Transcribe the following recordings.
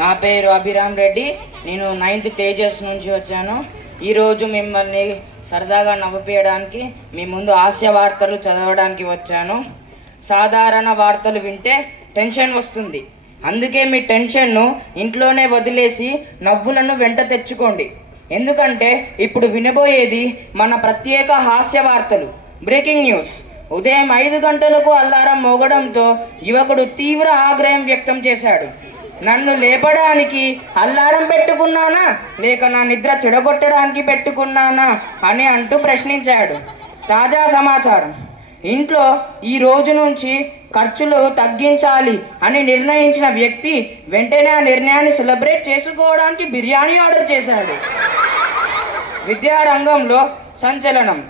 నా పేరు అభిరామ్ రెడ్డి. నేను 9th తేజస్ నుంచి వచ్చాను. ఈరోజు మిమ్మల్ని సరదాగా నవ్వించడానికి మీ ముందు హాస్య వార్తలు చదవడానికి వచ్చాను. సాధారణ వార్తలు వింటే టెన్షన్ వస్తుంది. అందుకే మీ టెన్షన్ను ఇంట్లోనే వదిలేసి నవ్వులను వెంట తెచ్చుకోండి. ఎందుకంటే ఇప్పుడు వినబోయేది మన ప్రత్యేక హాస్య వార్తలు. Breaking news. ఉదయం 5 గంటలకు అల్లారం మోగడంతో యువకుడు తీవ్ర ఆగ్రహం వ్యక్తం చేశాడు. నన్ను లేపడానికి అల్లారం పెట్టుకున్నానా లేక నా నిద్ర చెడగొట్టడానికి పెట్టుకున్నానా అని అంటూ ప్రశ్నించాడు. తాజా సమాచారం. ఇంట్లో ఈ రోజు నుంచి ఖర్చులు తగ్గించాలి అని నిర్ణయించిన వ్యక్తి వెంటనే ఆ నిర్ణయాన్ని సెలబ్రేట్ చేసుకోవడానికి బిర్యానీ ఆర్డర్ చేశాడు. విద్యారంగంలో సంచలనం.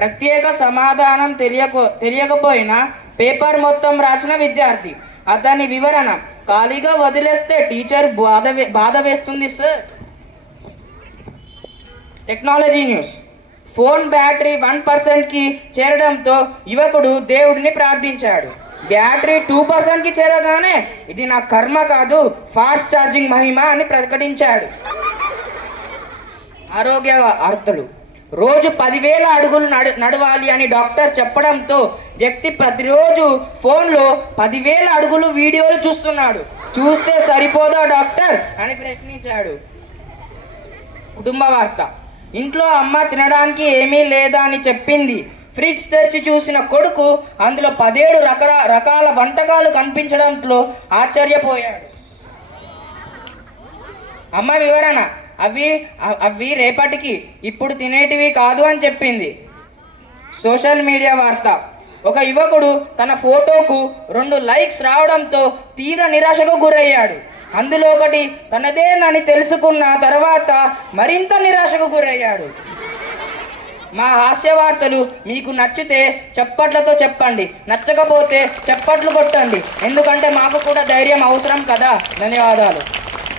ప్రత్యేక సమాధానం తెలియకపోయినా పేపర్ మొత్తం రాసిన విద్యార్థి. అతని వివరణ: ఖాళీగా వదిలేస్తే టీచర్ బాధ వేస్తుంది sir. Technology news. Phone battery 1%కి చేరడంతో యువకుడు దేవుడిని ప్రార్థించాడు. బ్యాటరీ 2%కి చేరగానే ఇది నా కర్మ కాదు, ఫాస్ట్ ఛార్జింగ్ మహిమ అని ప్రకటించాడు. ఆరోగ్య వార్తలు. రోజు 10,000 అడుగులు నడవాలి అని డాక్టర్ చెప్పడంతో వ్యక్తి ప్రతిరోజు ఫోన్లో 10,000 అడుగులు వీడియోలు చూస్తున్నాడు. చూస్తే సరిపోదా డాక్టర్ అని ప్రశ్నించాడు. కుటుంబ వార్త. ఇంట్లో అమ్మ తినడానికి ఏమీ లేదా అని చెప్పింది. ఫ్రిడ్జ్ తెరిచి చూసిన కొడుకు అందులో 17 రకాల వంటకాలు కనిపించడంతో ఆశ్చర్యపోయాడు. అమ్మ వివరణ: అవి రేపటికి, ఇప్పుడు తినేటివి కాదు అని చెప్పింది. సోషల్ మీడియా వార్త. ఒక యువకుడు తన ఫోటోకు 2 లైక్స్ రావడంతో తీవ్ర నిరాశకు గురయ్యాడు. అందులో ఒకటి తనదేనని తెలుసుకున్న తర్వాత మరింత నిరాశకు గురయ్యాడు. మా హాస్య వార్తలు మీకు నచ్చితే చప్పట్లతో చెప్పండి, నచ్చకపోతే చప్పట్లు కొట్టండి. ఎందుకంటే మాకు కూడా ధైర్యం అవసరం కదా. ధన్యవాదాలు.